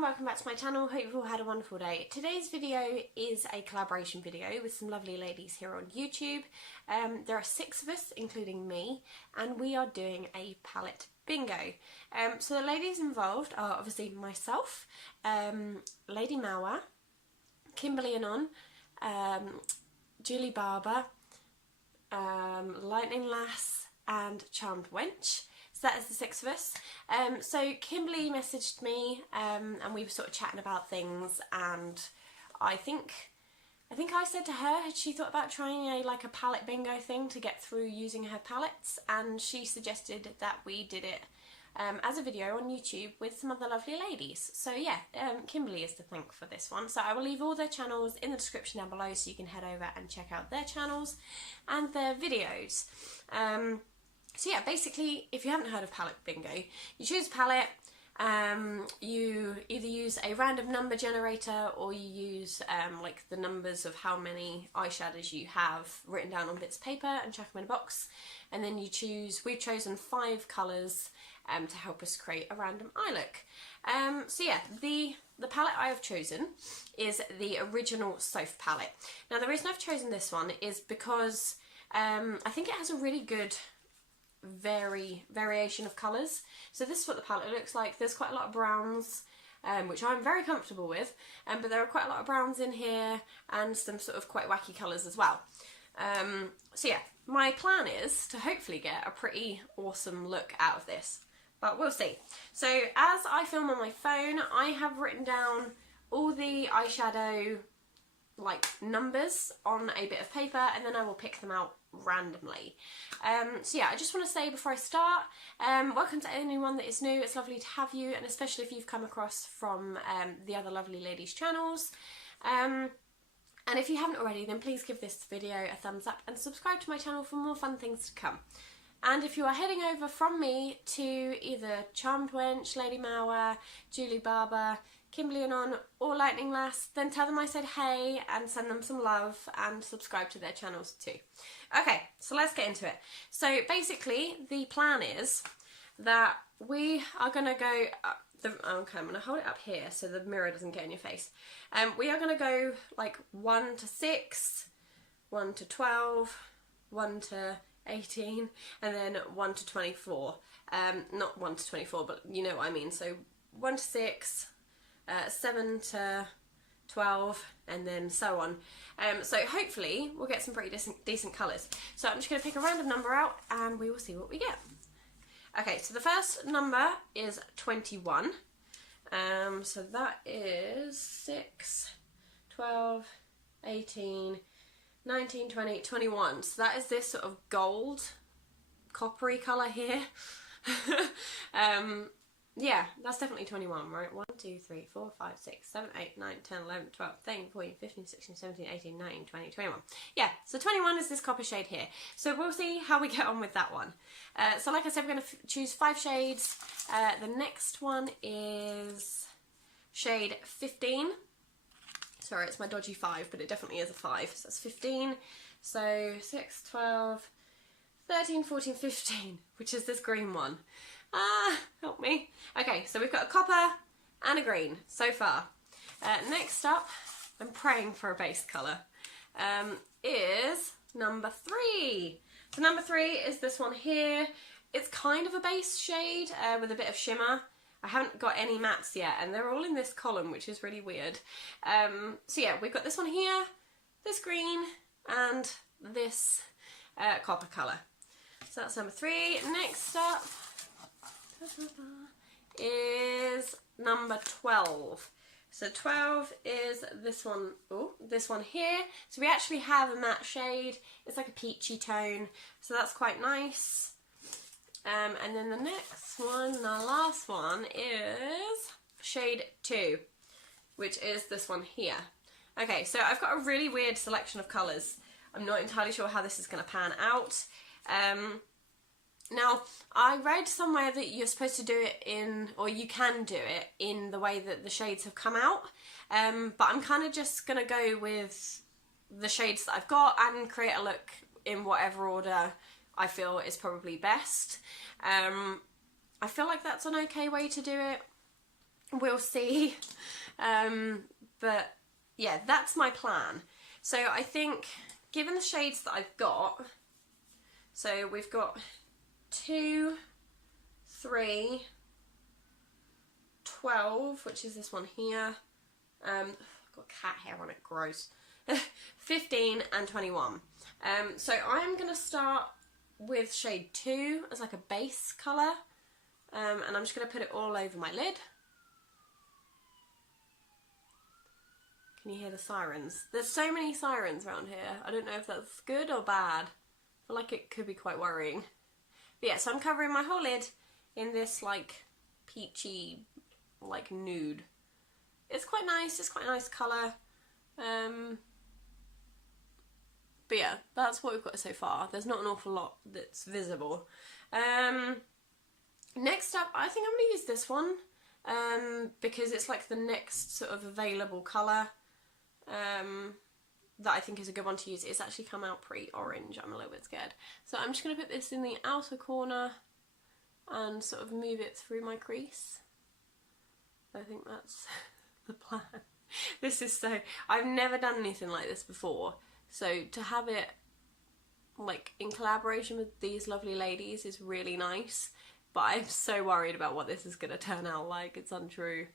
Welcome back to my channel. Hope you've all had a wonderful day. Today's video is a collaboration video with some lovely ladies here on YouTube. There are 6 of us, including me, and we are doing a palette bingo. So the ladies involved are obviously myself, Lady Mawa, Kimberly Anon, Julie Barber, Lightning Lass and Charmed Wench. So that is the 6 of us. So Kimberly messaged me and we were sort of chatting about things, and I think I said to her, had she thought about trying a palette bingo thing to get through using her palettes, and she suggested that we did it as a video on YouTube with some other lovely ladies. So yeah, Kimberly is to thank for this one. So I will leave all their channels in the description down below so you can head over and check out their channels and their videos. So yeah, basically, if you haven't heard of palette bingo, you choose a palette, you either use a random number generator or you use like the numbers of how many eyeshadows you have written down on bits of paper and chuck them in a box, and then you choose, we've chosen 5 colours to help us create a random eye look. So yeah, the palette I have chosen is the original Soph palette. Now the reason I've chosen this one is because I think it has a really good variation of colours. So this is what the palette looks like. There's quite a lot of browns, which I'm very comfortable with, but there are quite a lot of browns in here and some sort of quite wacky colours as well. So yeah, my plan is to hopefully get a pretty awesome look out of this, but we'll see. So as I film on my phone, I have written down all the eyeshadow numbers on a bit of paper, and then I will pick them out randomly. So yeah, I just want to say before I start, welcome to anyone that is new. It's lovely to have you, and especially if you've come across from the other lovely ladies' channels. And if you haven't already, then please give this video a thumbs up and subscribe to my channel for more fun things to come. And if you are heading over from me to either Charmed Wench, Lady Mawa, Julie Barber, Kimberly Anon or Lightning Lass, then tell them I said hey and send them some love and subscribe to their channels too. Okay, so let's get into it. So basically the plan is that we are going to go up okay, I'm going to hold it up here so the mirror doesn't get in your face. We are going to go 1 to 6, 1 to 12, 1 to 18, and then 1 to 24. Not 1 to 24, but you know what I mean. So 1 to 6, 7 to 12, and then so on. So hopefully we'll get some pretty decent colours. So I'm just going to pick a random number out and we will see what we get. Okay, so the first number is 21. So that is 6, 12, 18, 19, 20, 21. So that is this sort of gold, coppery colour here. Yeah, that's definitely 21, right? 1, 2, 3, 4, 5, 6, 7, 8, 9, 10, 11, 12, 13, 14, 15, 16, 17, 18, 19, 20, 21. Yeah, so 21 is this copper shade here. So we'll see how we get on with that one. So like I said, we're going to choose 5 shades. The next one is shade 15. Sorry, it's my dodgy 5, but it definitely is a 5. So that's 15. So 6, 12, 13, 14, 15, which is this green one. Help me. Okay, so we've got a copper and a green so far. Next up, I'm praying for a base colour, is number 3. So number 3 is this one here. It's kind of a base shade with a bit of shimmer. I haven't got any mattes yet, and they're all in this column, which is really weird. So yeah, we've got this one here, this green, and this copper colour. So that's number 3. Next up is number 12. So 12 is this one, this one here. So we actually have a matte shade. It's like a peachy tone, so that's quite nice. And then the next one, the last one, is shade 2, which is this one here. Okay, so I've got a really weird selection of colours. I'm not entirely sure how this is going to pan out. Now, I read somewhere that you're supposed to do it in, or you can do it in the way that the shades have come out, but I'm kind of just going to go with the shades that I've got and create a look in whatever order I feel is probably best. I feel like that's an okay way to do it. We'll see. But yeah, that's my plan. So I think, given the shades that I've got, so we've got 2, 3, 12, which is this one here. I've got cat hair on it, gross. 15 and 21. So I'm going to start with shade 2 as like a base colour. And I'm just going to put it all over my lid. Can you hear the sirens? There's so many sirens around here. I don't know if that's good or bad. I feel like it could be quite worrying. But yeah, so I'm covering my whole lid in this like peachy, like nude. It's quite nice. It's quite a nice colour. But yeah, that's what we've got so far. There's not an awful lot that's visible. Next up, I think I'm going to use this one. Because it's like the next sort of available colour. That I think is a good one to use. It's actually come out pretty orange. I'm a little bit scared. So I'm just going to put this in the outer corner and sort of move it through my crease. I think that's the plan. This is so... I've never done anything like this before. So to have it like in collaboration with these lovely ladies is really nice. But I'm so worried about what this is going to turn out like. It's untrue.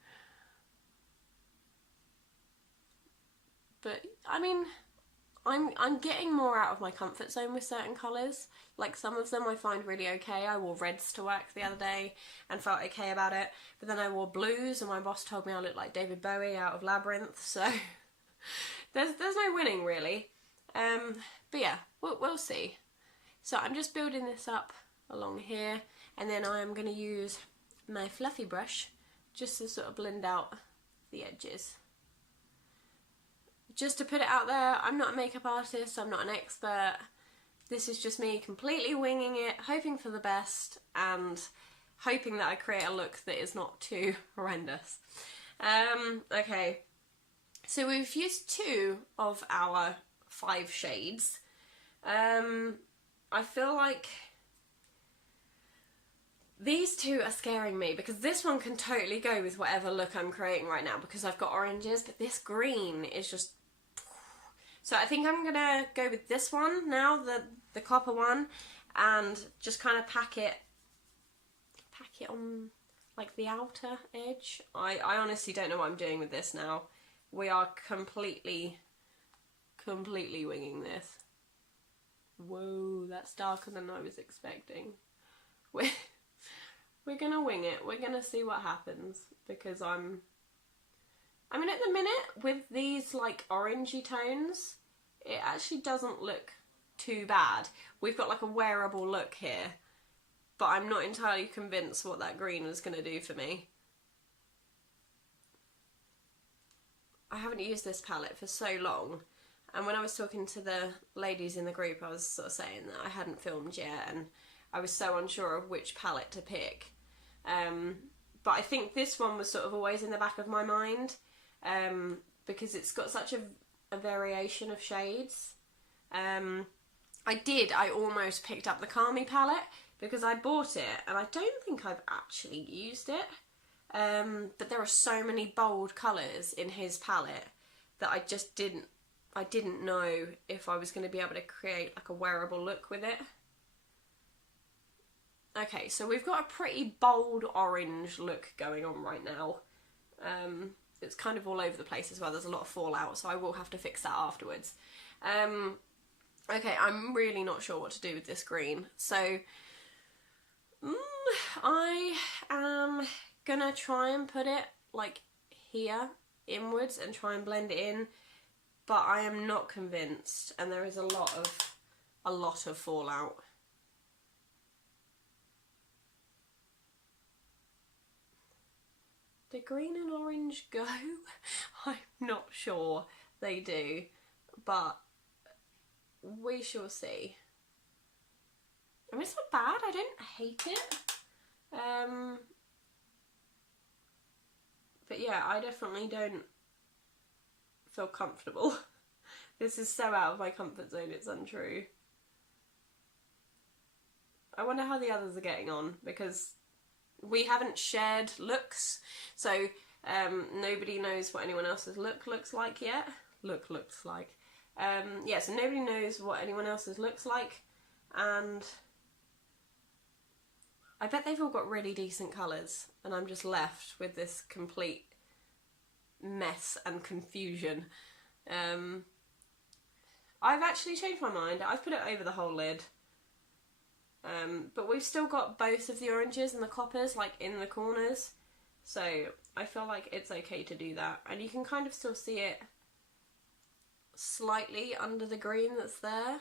But, I mean, I'm getting more out of my comfort zone with certain colours. Like, some of them I find really okay. I wore reds to work the other day and felt okay about it. But then I wore blues and my boss told me I looked like David Bowie out of Labyrinth. So, there's no winning, really. But yeah, we'll see. So I'm just building this up along here. And then I'm going to use my fluffy brush just to sort of blend out the edges. Just to put it out there, I'm not a makeup artist, I'm not an expert. This is just me completely winging it, hoping for the best, and hoping that I create a look that is not too horrendous. Okay, so we've used 2 of our 5 shades. I feel like these 2 are scaring me because this one can totally go with whatever look I'm creating right now because I've got oranges, but this green is just... So I think I'm going to go with this one now, the copper one, and just kind of pack it on like the outer edge. I honestly don't know what I'm doing with this now. We are completely winging this. Whoa, that's darker than I was expecting. We're gonna wing it. We're gonna see what happens because I mean, at the minute, with these, like, orangey tones, it actually doesn't look too bad. We've got, like, a wearable look here, but I'm not entirely convinced what that green is going to do for me. I haven't used this palette for so long, and when I was talking to the ladies in the group, I was sort of saying that I hadn't filmed yet, and I was so unsure of which palette to pick. But I think this one was sort of always in the back of my mind. Because it's got such a variation of shades. I almost picked up the Kami palette because I bought it and I don't think I've actually used it. But there are so many bold colours in his palette that I just didn't know if I was going to be able to create like a wearable look with it. Okay, so we've got a pretty bold orange look going on right now. It's kind of all over the place as well. There's a lot of fallout, so I will have to fix that afterwards. Okay, I'm really not sure what to do with this green. So, I am gonna try and put it, like, here, inwards, and try and blend it in. But I am not convinced, and there is a lot of fallout. Do green and orange go? I'm not sure they do, but we shall see. I mean, it's not bad, I don't hate it. But yeah, I definitely don't feel comfortable. This is so out of my comfort zone, it's untrue. I wonder how the others are getting on, because we haven't shared looks, so nobody knows what anyone else's look looks like yet. Looks like. Yeah, so nobody knows what anyone else's looks like, and I bet they've all got really decent colours, and I'm just left with this complete mess and confusion. I've actually changed my mind. I've put it over the whole lid. But we've still got both of the oranges and the coppers like in the corners, so I feel like it's okay to do that. And you can kind of still see it slightly under the green that's there.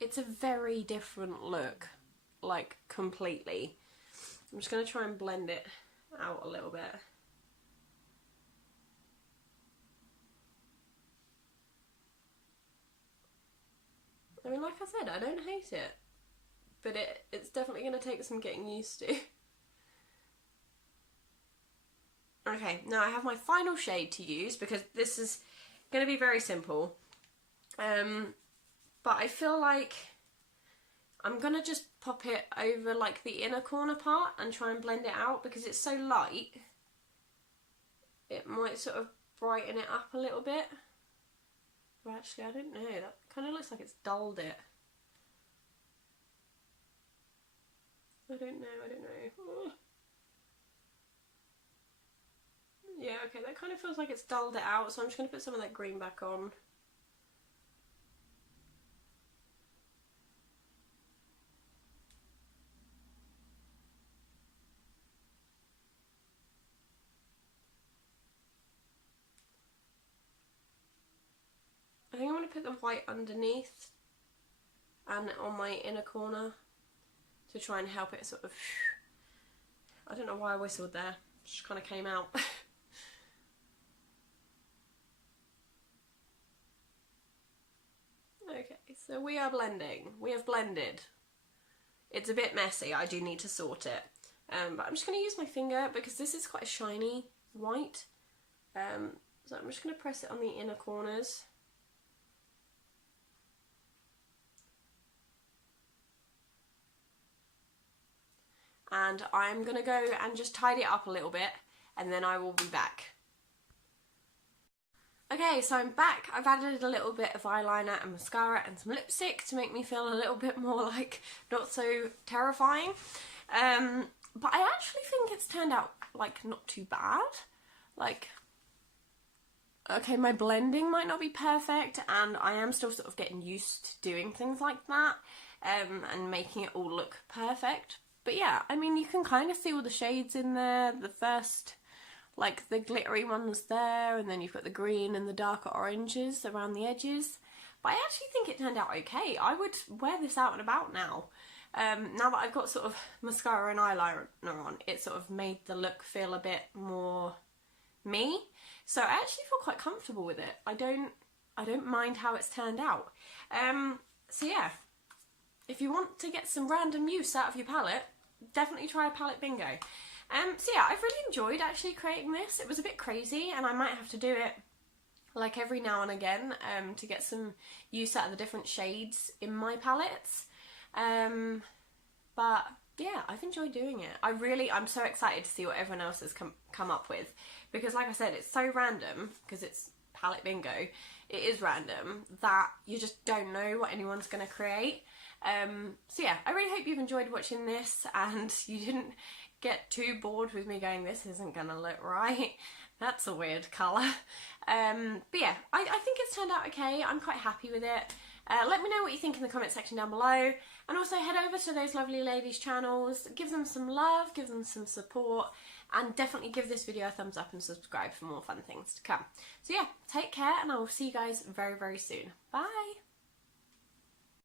It's a very different look, like completely. I'm just going to try and blend it out a little bit. I mean, like I said, I don't hate it, but it's definitely going to take some getting used to. Okay, now I have my final shade to use, because this is going to be very simple. But I feel like I'm going to just pop it over like the inner corner part and try and blend it out, because it's so light. It might sort of brighten it up a little bit. Well, actually, I don't know. That kind of looks like it's dulled it. I don't know. Ugh. Yeah, okay, that kind of feels like it's dulled it out, so I'm just going to put some of that green back on. I think I'm going to put the white underneath and on my inner corner to try and help it sort of... I don't know why I whistled there, it just kind of came out. Okay, so we are blending. We have blended. It's a bit messy, I do need to sort it. But I'm just going to use my finger, because this is quite a shiny white. So I'm just going to press it on the inner corners. And I'm going to go and just tidy it up a little bit, and then I will be back. Okay, so I'm back. I've added a little bit of eyeliner and mascara and some lipstick to make me feel a little bit more like not so terrifying. But I actually think it's turned out like not too bad. Like, okay, my blending might not be perfect, and I am still sort of getting used to doing things like that, and making it all look perfect. But yeah, I mean, you can kind of see all the shades in there. The first, like the glittery ones there, and then you've got the green and the darker oranges around the edges. But I actually think it turned out okay. I would wear this out and about now. Now that I've got sort of mascara and eyeliner on, it sort of made the look feel a bit more me. So I actually feel quite comfortable with it. I don't mind how it's turned out. So yeah, if you want to get some random use out of your palette, definitely try a palette bingo. So yeah, I've really enjoyed actually creating this. It was a bit crazy, and I might have to do it like every now and again to get some use out of the different shades in my palettes. But yeah, I've enjoyed doing it. I'm so excited to see what everyone else has come up with, because like I said, it's so random, because it's palette bingo. It is random that you just don't know what anyone's going to create. So yeah, I really hope you've enjoyed watching this, and you didn't get too bored with me going, this isn't gonna look right. That's a weird colour. But yeah, I think it's turned out okay. I'm quite happy with it. Let me know what you think in the comment section down below, and also head over to those lovely ladies' channels, give them some love, give them some support, and definitely give this video a thumbs up and subscribe for more fun things to come. So yeah, take care, and I will see you guys very, very soon. Bye!